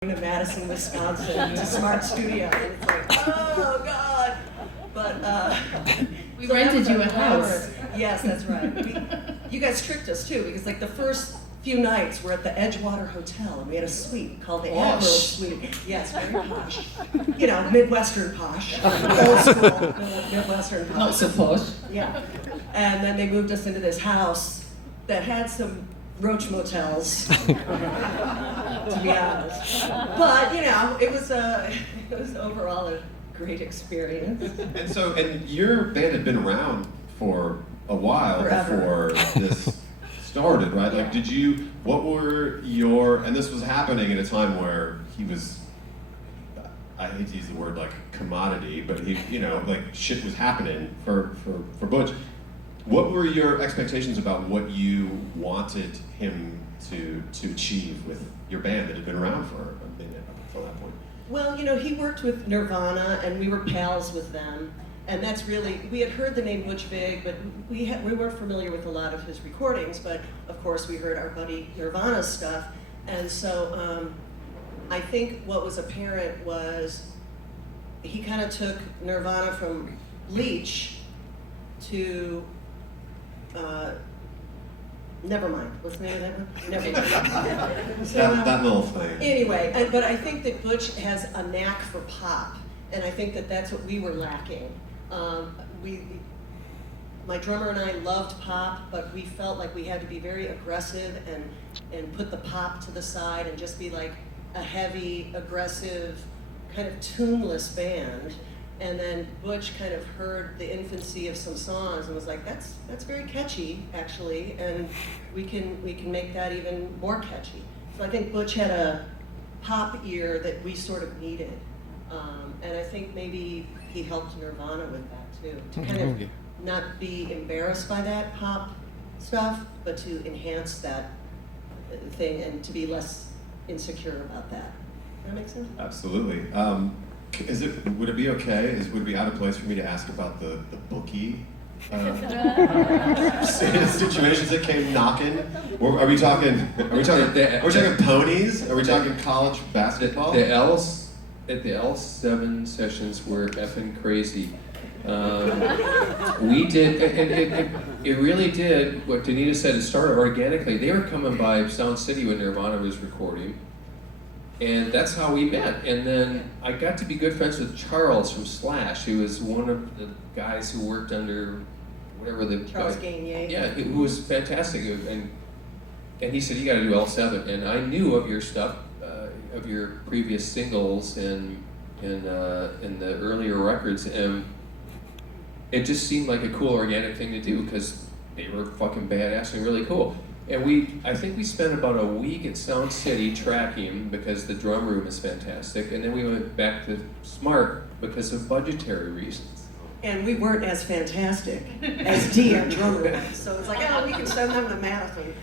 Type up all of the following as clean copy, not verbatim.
to Madison, Wisconsin, to Smart Studio. And it's like, oh God. But We so rented you a that was house. Yes, that's right. You guys tricked us too, because like the first few nights we're at the Edgewater Hotel, and we had a suite called the Admiral Suite. Yes, very posh. You know, Midwestern posh, old school Midwestern posh. Not so posh. Yeah. And then they moved us into this house that had some roach motels, to be honest. But you know, it was overall a great experience. And your band had been around for a while Forever. before this started, right? Like, what were your, and this was happening at a time where he was, I hate to use the word like commodity, but he, you know, like shit was happening for Butch. What were your expectations about what you wanted him to achieve with your band that had been around for a minute up until that point? Well, you know, he worked with Nirvana, and we were pals with them. And that's really, we had heard the name Butch Vig, but we weren't familiar with a lot of his recordings, but of course we heard our buddy Nirvana's stuff. And so I think what was apparent was he kind of took Nirvana from Bleach to, never mind, what's the name of that one? Never mind. So, that little thing. anyway, but I think that Butch has a knack for pop, and I think that that's what we were lacking. My drummer and I loved pop, but we felt like we had to be very aggressive and put the pop to the side and just be like a heavy, aggressive, kind of tuneless band. And then Butch kind of heard the infancy of some songs and was like, that's very catchy, actually, and we can make that even more catchy. So I think Butch had a pop ear that we sort of needed. And I think maybe he helped Nirvana with that too, to kind of not be embarrassed by that pop stuff, but to enhance that thing and to be less insecure about that. Does that make sense? Absolutely. Would it be okay? Would it be out of place for me to ask about the bookie situations that came knocking? Are we talking ponies? Are we talking college basketball? The L7 sessions were effing crazy. We did, and it really did what Danita said. It started organically. They were coming by Sound City when Nirvana was recording. And that's how we met. And then I got to be good friends with Charles from Slash, who was one of the guys who worked under whatever the Charles guy, Gagne. yeah, who was fantastic. And he said, you got to do L7. And I knew of your stuff, of your previous singles and in the earlier records, and it just seemed like a cool organic thing to do because they were fucking badass and really cool. And I think we spent about a week at Sound City tracking because the drum room is fantastic, and then we went back to Smart because of budgetary reasons. And we weren't as fantastic as D, our drummer. So it's like, oh, we can send them to Madison.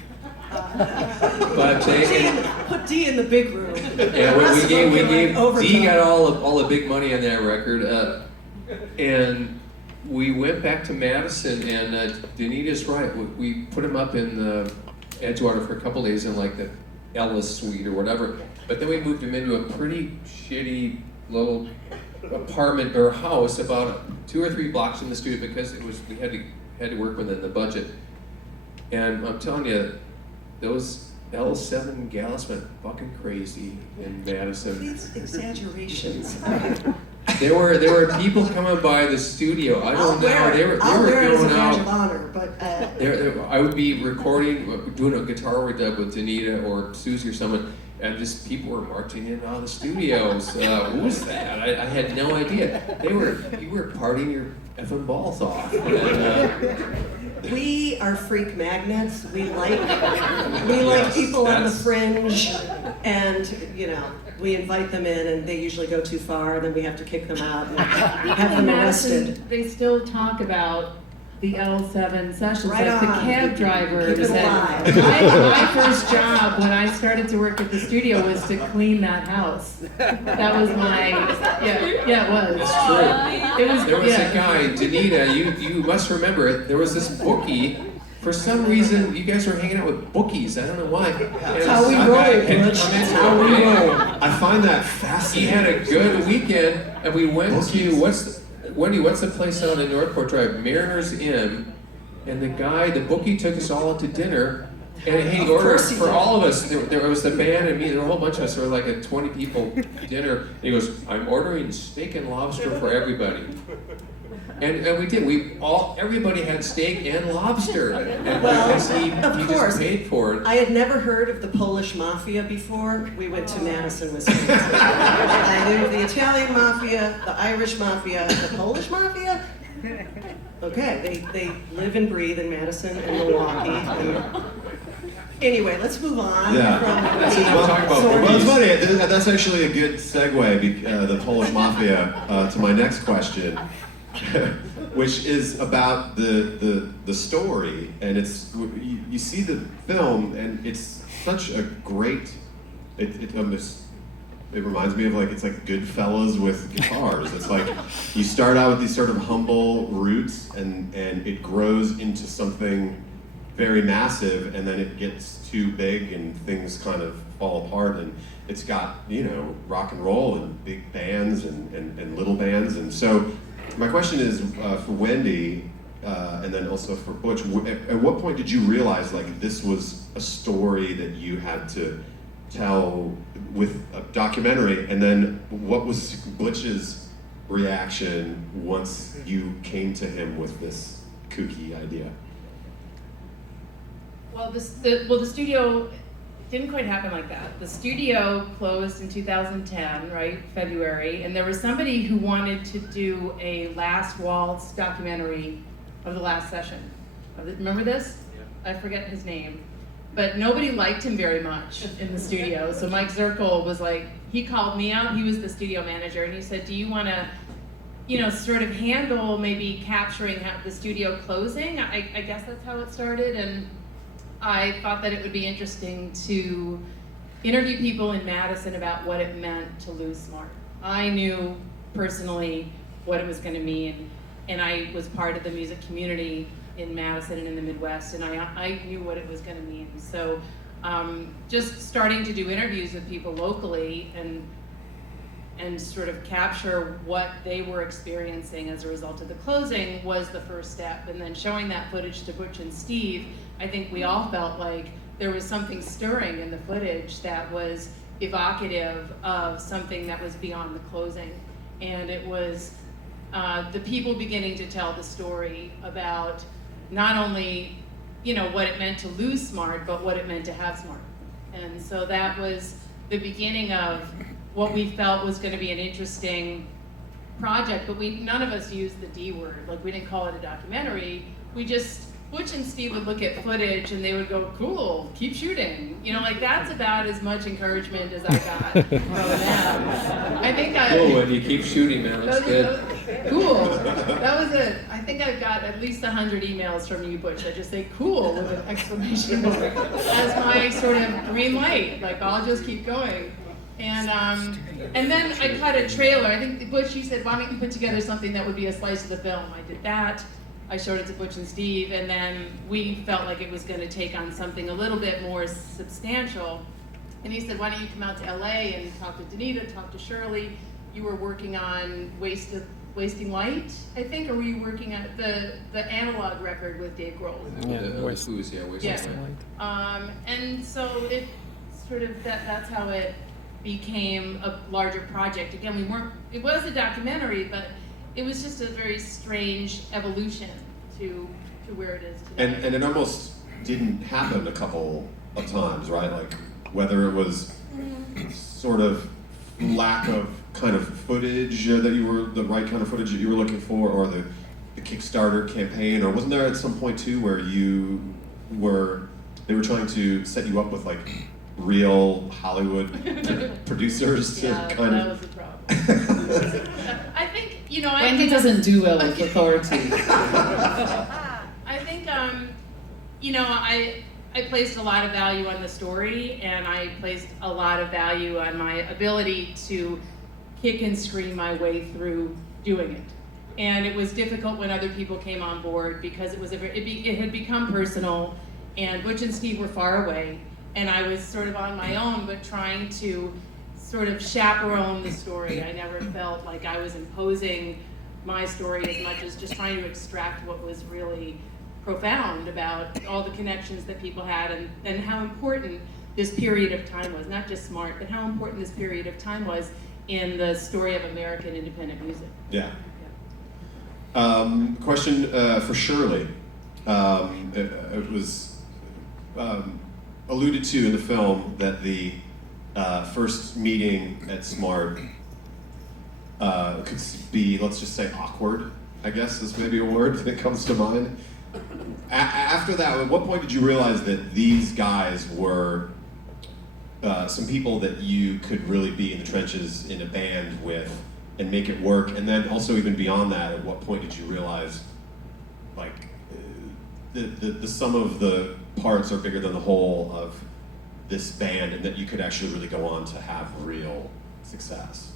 But Put D in the big room. yeah, we gave overtime. D got all the big money on that record, and we went back to Madison, and Danita's right. We put him up in the Edgewater for a couple days in like the Ellis suite or whatever, but then we moved him into a pretty shitty little apartment or house about 2 or 3 blocks from the studio because we had to work within the budget. And I'm telling you, those L7 gals went fucking crazy in Madison. These exaggerations. There were people coming by the studio. I don't know. They were going out. Honor, but I would be recording, doing a guitar overdub with Danita or Susie or someone, and just people were marching in and out of the studios. Who was that? I had no idea. You were partying your effing balls off. And, we are freak magnets. We like people on the fringe, and you know, we invite them in, and they usually go too far. Then we have to kick them out and have them arrested. They still talk about the L7 sessions, Right like the on. cab driver Keep it said, alive. my first job when I started to work at the studio was to clean that house. That was my, it was. It's true. It was, there was a guy, Danita, you must remember it, there was this bookie for some reason, you guys were hanging out with bookies. I don't know why. That's how we roll, Butch. That's how we roll. I find that He fascinating. had a good weekend, and we went Bookies. to, Wendy, what's the place out in Northport Drive? Mariners Inn, and the bookie took us all out to dinner, and he Of ordered course he for did. all of us. There was the band and me. There were a whole bunch of us. There were like a 20 people dinner. And he goes, "I'm ordering steak and lobster for everybody." And we did. Everybody had steak and lobster, and Well, because he of just course. paid for it. I had never heard of the Polish Mafia before. We went to Madison, Wisconsin. I knew the Italian Mafia, the Irish Mafia, the Polish Mafia. Okay, they live and breathe in Madison and Milwaukee. And anyway, let's move on Yeah. from That's enough talk about sort of- Well, it's funny. That's actually a good segue, the Polish Mafia, to my next question, which is about the story. And you see the film, and it's such a great. It reminds me of it's like Goodfellas with guitars. It's like you start out with these sort of humble roots, and it grows into something very massive, and then it gets too big and things kind of fall apart, and it's got rock and roll and big bands and little bands. And so my question is for Wendy, and then also for Butch, at what point did you realize this was a story that you had to tell with a documentary, and then what was Butch's reaction once you came to him with this kooky idea? Well, the studio didn't quite happen like that. The studio closed in 2010, right, February, and there was somebody who wanted to do a Last Waltz documentary of the last session. Remember this? I forget his name. But nobody liked him very much in the studio. So Mike Zirkle was he called me out, he was the studio manager, and he said, "Do you want to, sort of handle maybe capturing the studio closing?" I guess that's how it started, and I thought that it would be interesting to interview people in Madison about what it meant to lose smart. I knew personally what it was going to mean, and I was part of the music community in Madison and in the Midwest, and I knew what it was going to mean. So just starting to do interviews with people locally and sort of capture what they were experiencing as a result of the closing was the first step. And then showing that footage to Butch and Steve, I think we all felt like there was something stirring in the footage that was evocative of something that was beyond the closing. And it was the people beginning to tell the story about not only what it meant to lose smart, but what it meant to have smart. And so that was the beginning of what we felt was going to be an interesting project, but none of us used the D word. We didn't call it a documentary. Butch and Steve would look at footage and they would go, "Cool, keep shooting." That's about as much encouragement as I got from them. I think Cool, when you keep shooting, man, that's good. Cool. That was it. I think I've got at least 100 emails from you, Butch, that just say "cool" with an exclamation mark as my sort of green light. I'll just keep going. And then I cut a trailer. I think Butch, you said, "Why don't you put together something that would be a slice of the film?" I did that. I showed it to Butch and Steve, and then we felt like it was going to take on something a little bit more substantial. And he said, "Why don't you come out to LA and talk to Danita, talk to Shirley? You were working on Wasting Light, I think, or were you working at the analog record with Dave Grohl?" Wasting Yeah. Light. And so it sort of that's how it became a larger project. Again, it was a documentary, but it was just a very strange evolution to where it is today. And it almost didn't happen a couple of times, right? Whether it was sort of lack of kind of footage the right kind of footage that you were looking for, or the Kickstarter campaign, or wasn't there at some point too where they were trying to set you up with real Hollywood producers to kind that of. was the problem. I think Wendy doesn't do well with authority. I think I placed a lot of value on the story, and I placed a lot of value on my ability to kick and scream my way through doing it. And it was difficult when other people came on board because it was it had become personal, and Butch and Steve were far away, and I was sort of on my own, but trying to sort of chaperone the story. I never felt like I was imposing my story as much as just trying to extract what was really profound about all the connections that people had, and how important this period of time was, not just SMART, but how important this period of time was in the story of American independent music. Yeah. Question for Shirley. It was alluded to in the film that the first meeting at SMART could be, let's just say, awkward, I guess is maybe a word that comes to mind. After that, at what point did you realize that these guys were some people that you could really be in the trenches in a band with and make it work? And then also even beyond that, at what point did you realize like the sum of the parts are bigger than the whole of this band, and that you could actually really go on to have real success?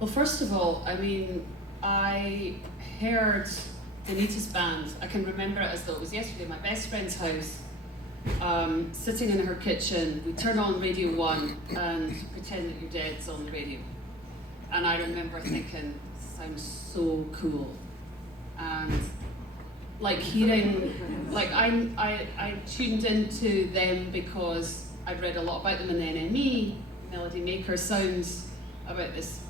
Well, first of all, I mean, I heard Anita's band. I can remember it as though it was yesterday. My best friend's house, sitting in her kitchen. We turn on Radio 1 and Pretend That You're Dead's on the radio. And I remember thinking, sounds so cool. And like hearing, like I tuned into them because I'd read a lot about them in the NME. Melody Maker sounds about this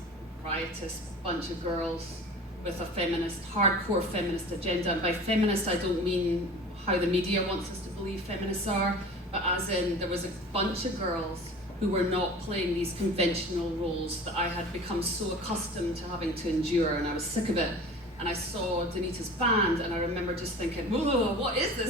riotous bunch of girls with a feminist, hardcore feminist agenda. And by feminist, I don't mean how the media wants us to believe feminists are, but as in there was a bunch of girls who were not playing these conventional roles that I had become so accustomed to having to endure, and I was sick of it. And I saw Danita's band, and I remember just thinking, whoa, what is this